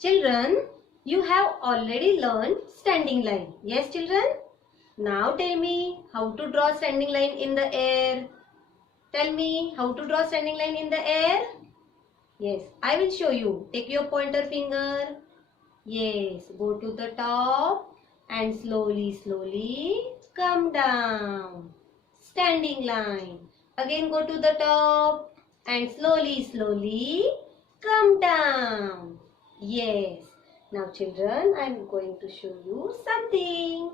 Children, you have already learned standing line. Yes, children? Now tell me how to draw standing line in the air. Tell me how to draw standing line in the air. Yes, I will show you. Take your pointer finger. Yes, go to the top and slowly come down. Standing line. Again go to the top and slowly come down. Yes. Now children, I am going to show you something.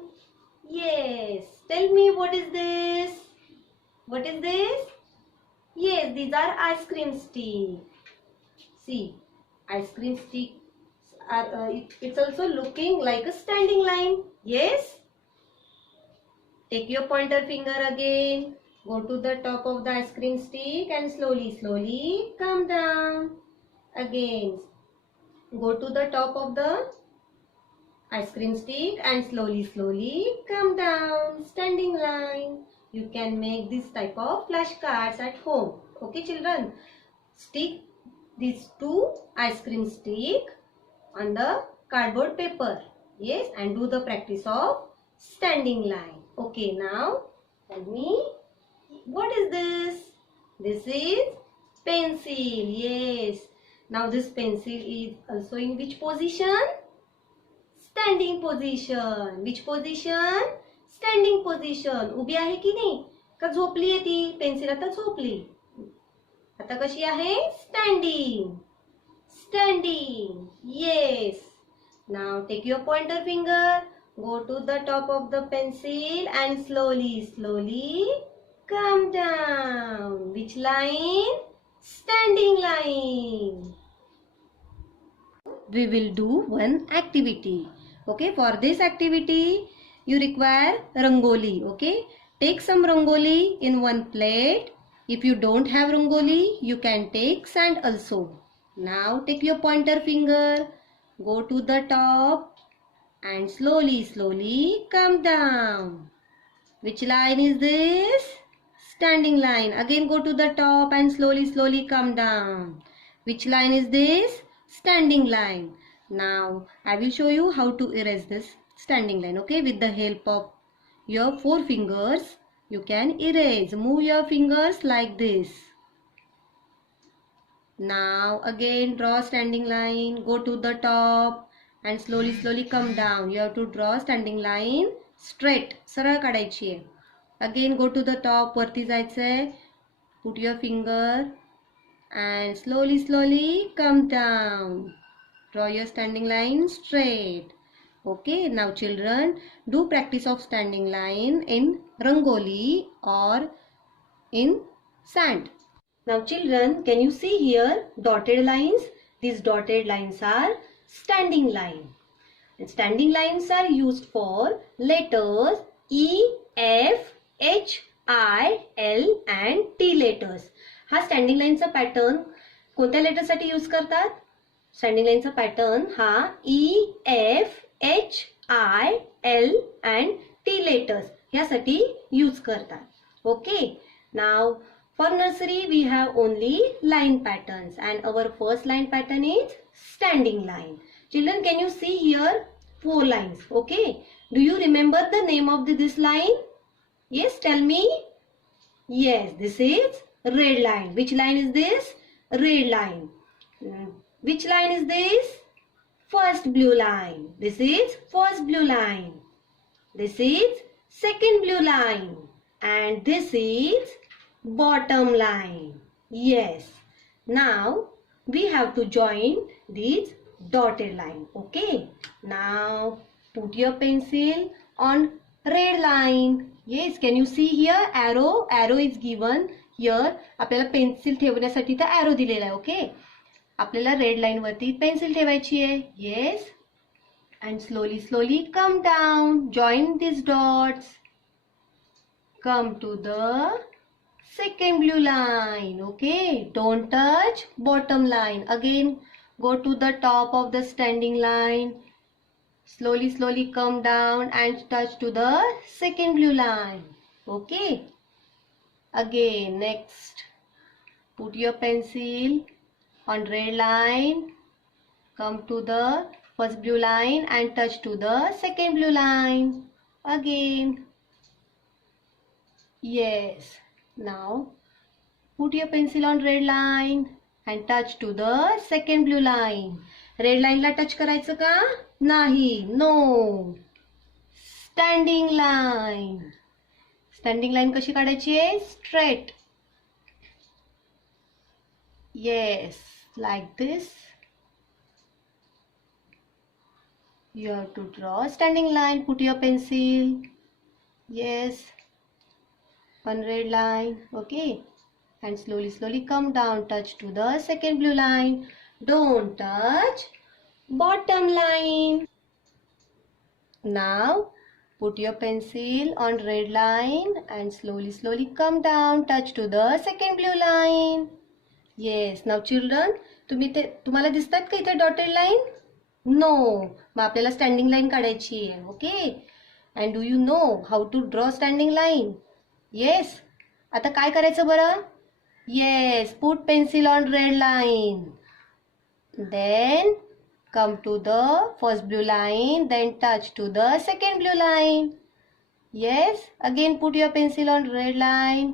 Yes. Tell me what is this? What is this? Yes, these are ice cream sticks. See, ice cream sticks are, it's also looking like a standing line. Yes. Take your pointer finger again. Go to the top of the ice cream stick and slowly come down. Again, go to the top of the ice cream stick and slowly come down. Standing line. You can make this type of flashcards at home. Okay, children. Stick these two ice cream stick on the cardboard paper. Yes, and do the practice of standing line. Okay, now tell me, what is this? This is pencil. Yes. Now this pencil is also in which position? Standing position. Which position? Standing position. उभी आहे की नाही? का झोपली आहे ती? Pencil आता झोपली. आता कशी आहे? Standing. Standing. Yes. Now take your pointer finger. Go to the top of the pencil and slowly come down. Which line? Standing line. We will do one activity. Okay, for this activity you require rangoli. Okay, take some rangoli in one plate. If you don't have rangoli, you can take sand also. Now take your pointer finger, go to the top and slowly come down. Which line is this? Standing line. Again go to the top and slowly come down. Which line is this? Standing line. Now I will show you how to erase this standing line. Okay, with the help of your four fingers you can erase. Move your fingers like this. Now again draw standing line. Go to the top and slowly come down. You have to draw standing line straight. सरळ काढायची आहे. Again go to the top. वरती जायचंय. Put your finger and slowly come down. Draw your standing line straight. Okay, now children, do practice of standing line in rangoli or in sand. Now children, can you see here dotted lines? These dotted lines are standing line. And standing lines are used for letters E, F, H, I, L and T letters. हा standing लाईनचा pattern कोणत्या letter साठी use करतात? Standing लाईनचा pattern हा E, F, H, I, L and T letters यासाठी use करतात. Okay, now for nursery we have only line patterns and our first line pattern is standing line. Children, can you see here 4 lines? Okay, do you remember the name of this line? Yes, tell me. Yes, this is red line. Which line is this? Red line. Which line is this? First blue line. This is first blue line. This is second blue line. And this is bottom line. Yes. Now we have to join these dotted line. Okay. Now put your pencil on red line. Yes, can you see here arrow? Arrow is given here. आपल्याला pencil ठेवण्यासाठी तर arrow दिलेला आहे. Okay, आपल्याला red line वरती pencil ठेवायची आहे. Yes, and slowly come down. Join these dots. Come to the second blue line. Okay, don't touch bottom line. Again go to the top of the standing line. Slowly come down and touch to the second blue line. Okay, again next put your pencil on red line. Come to the first blue line and touch to the second blue line. Again. Yes. Now put your pencil on red line and touch to the second blue line. Red line La touch करायचं का? नाही. No. Standing line. Standing line कशी काढायची आहे? Straight. Yes. Like this. You have to draw a standing line. Put your pencil. Yes. One red line. Okay. And slowly come down. Touch to the second blue line. Don't touch bottom line. Now put your pencil on red line and slowly come down. Touch to the second blue line. Yes. Now children, तुम्हाला दिसतात का इथे dotted line? No. मग आपल्याला standing line काढायची आहे. Okay. And do you know how to draw standing line? Yes. आता काय करायचं बरं? Yes. Put pencil on red line. Then come to the first blue line. Then touch to the second blue line. Yes. Again put your pencil on red line.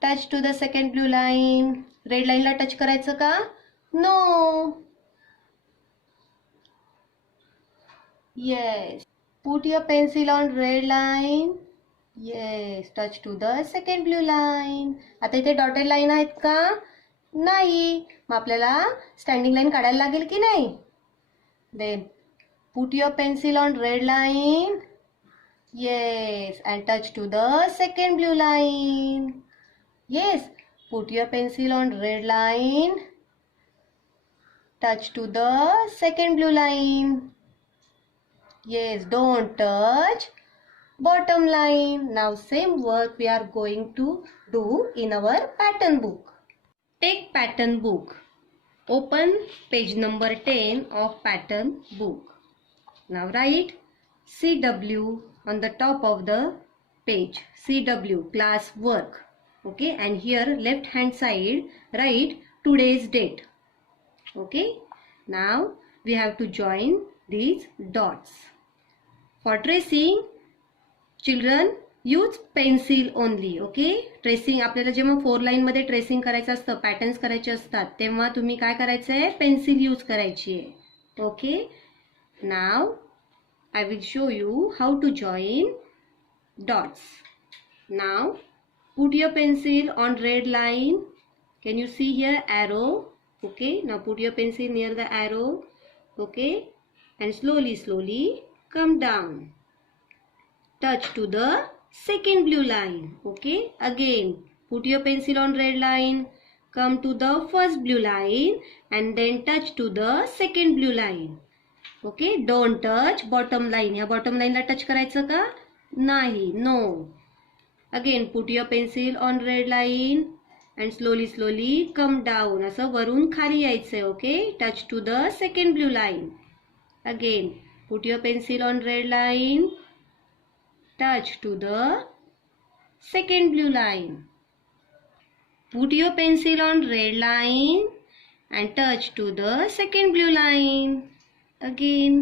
Touch to the second blue line. Red line La touch करायचं का? No. Yes. Put your pencil on red line. Yes. Touch to the second blue line. आता इथे dotted line आहेत का? नाही. मग आपल्याला standing line काढायला लागेल की नाही? Then put your pencil on red line. Yes. And touch to the second blue line. Yes. Put your pencil on red line. Touch to the second blue line. Yes, don't touch bottom line. Now same work we are going to do in our pattern book. Take pattern book. Open page number 10 of pattern book. Now write CW on the top of the page. CW, class work. Okay, and here left hand side write today's date. Okay, now we have to join these dots. For tracing, children use pencil only. Okay, tracing आपल्याला जेव्हा 4 line मध्ये tracing करायचं असतं, patterns करायचे असतात, तेव्हा तुम्ही काय करायचं आहे? पेन्सिल यूज करायची आहे. Okay, now I will show you how to join dots. Now put your pencil on red line. Can you see here arrow? Okay, now put your pencil near the arrow. Okay, and slowly come down. Touch to the second blue line. Okay, again put your pencil on red line. Come to the first blue line and then touch to the second blue line. Okay, don't touch bottom line. या bottom line ला touch करायचं का? नाही. No. Again put your pencil on red line and slowly come down. असं वरून खाली यायचंय. Okay, touch to the second blue line. Again put your pencil on red line. Touch to the second blue line. Put your pencil on red line and touch to the second blue line. Again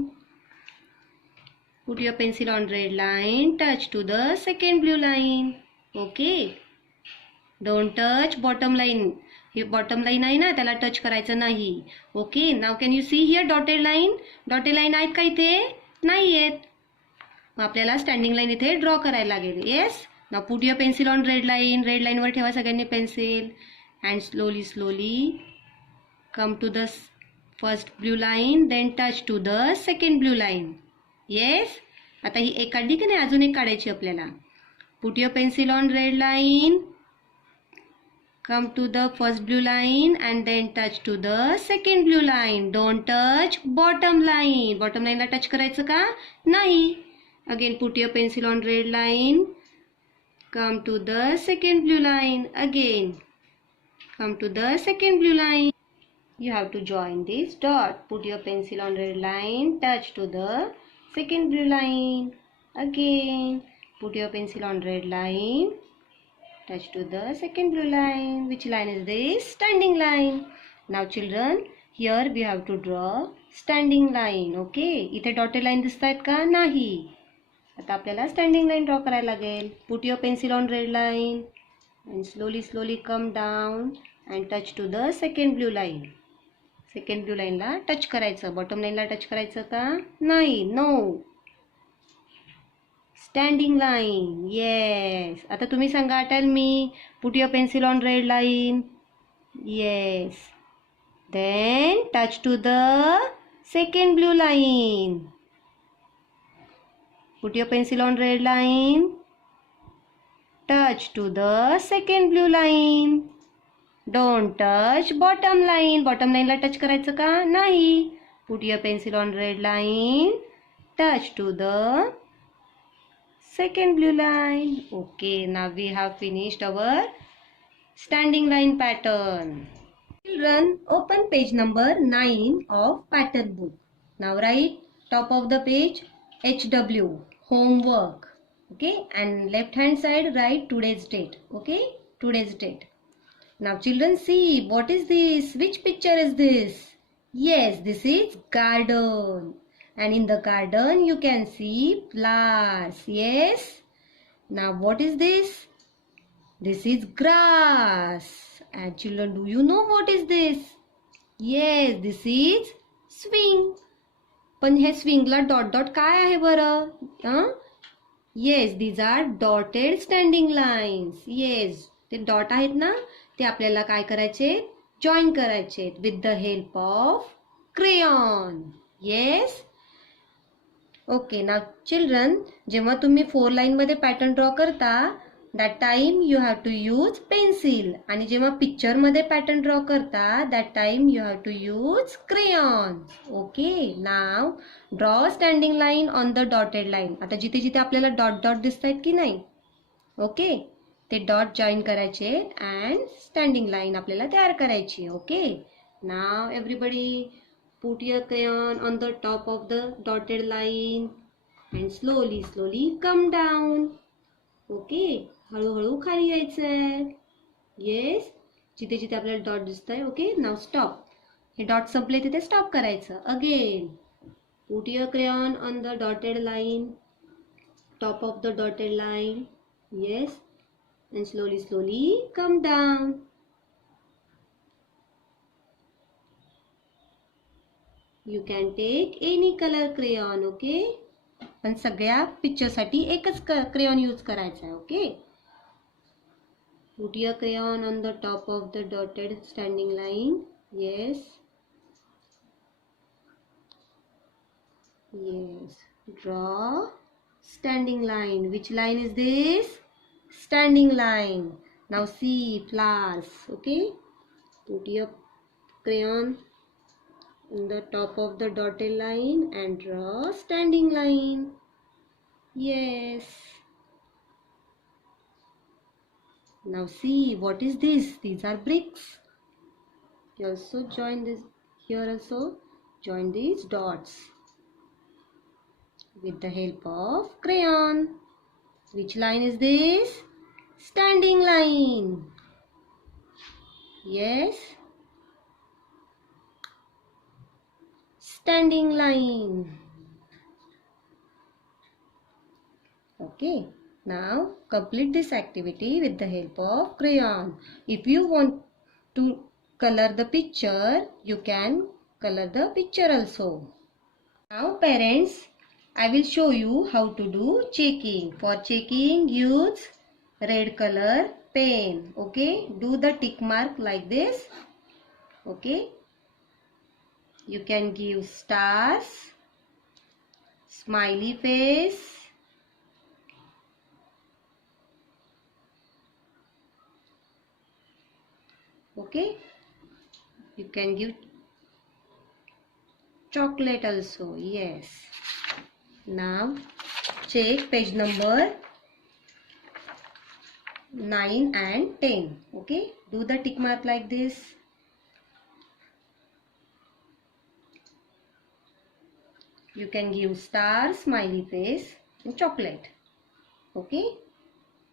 put your pencil on red line, touch to the second blue line. Okay, don't touch bottom line. Hey bottom line आहे ना, त्याला touch करायचं नाही. Okay, now can you see here dotted line? Dotted line आहेत का इथे? नाही आहेत. मग आपल्याला स्टँडिंग लाईन इथे ड्रॉ करायला लागेल. Yes, now put your pencil on red line. Red लाईनवर ठेवा सगळ्यांनी pencil and slowly come to the first blue line, then touch to the second blue line. Yes, आता ही एक काढली की नाही, अजून एक काढायची आपल्याला. Put your pencil on red line, come to the first blue line and then touch to the second blue line. Don't touch bottom line. Bottom line La touch करायचं का? नाही. Again put your pencil on red line. Come to the second blue line. Again come to the second blue line. You have to join this dot. Put your pencil on red line. Touch to the second blue line. Again put your pencil on red line. Touch to the second blue line. Which line is this? Standing line. Now children, Here we have to draw standing line. Okay, इथे dotted line दिसतायत का? नाही. आता आपल्याला standing line draw करायला लागेल. Put your pencil on red line and slowly come down and touch to the second blue line. Second blue लाईनला touch करायचं. बॉटम लाईनला टच करायचं का? नाही. नो. Standing line. येस. आता तुम्ही सांगा, tell me. Put your pencil on red line. Yes. Then touch to the second blue line. Put your pencil on red line. Touch to the second blue line. Don't touch bottom line. Bottom लाईनला touch करायचं का? नाही. Put your pencil on red line. Touch to the second blue line. Okay, now we have finished our standing line pattern. Children, open page number 9 of pattern book. Now write top of the page HW, homework. Okay, and left hand side write today's date. Okay, today's date. Now children, see what is this? Which picture is this? Yes, this is garden. And in the garden you can see flowers. Yes. Now what is this? This is grass. And children, do you know what is this? Yes, this is swing. पण हे swingला dot dot काय आहे बरं? Yes, these are dotted standing lines. Yes, ते dot आहेत ना, ते आपल्याला काय करायचे? जॉईन करायचे with the help of crayon. Yes. Okay. Now children, जेव्हा तुम्ही 4 लाईनमध्ये पॅटर्न ड्रॉ करता that time you have to use pencil. आणि जेव्हा पिक्चरमध्ये पॅटर्न ड्रॉ करता that time you have to use crayon. Okay. Now draw standing line on the dotted line. आता जिथे जिथे आपल्याला डॉट डॉट दिसत आहेत की नाही, ओके, ते डॉट जॉईन करायचे अँड स्टँडिंग लाईन आपल्याला तयार करायची. Okay. Now everybody put your crayon on the top of the dotted line and slowly come down. Okay, हळूहळू खाली यायचंय. येस, जिथे जिथे आपल्याला डॉट दिसतंय. ओके. नाव स्टॉप. हे डॉट संपले तिथे स्टॉप करायचं. Again put your crayon on the dotted line, top of the dotted line. Yes, and slowly come down. You can take any color crayon. Okay, पण सगळ्या पिक्चरसाठी एकच क्रेयॉन यूज करायचा आहे. Okay. Put your crayon on the top of the dotted standing line. Yes. Yes. Draw standing line. Which line is this? Standing line. Now see flowers. Okay. Put your crayon on the top of the dotted line and draw standing line. Yes. Now see what is this? These are bricks. You also join this here. Also join these dots with the help of crayon. Which line is this? Standing line. Yes. Standing line. Okay. Now complete this activity with the help of crayon. If you want to color the picture, you can color the picture also. Now parents, I will show you how to do checking. For checking, use red color pen. Okay. Do the tick mark like this. Okay. You can give stars, smiley face, okay. You can give chocolate also. Yes. Now check page number 9 and 10. Okay. Do the tick mark like this. You can give star, smiley face and chocolate. Okay.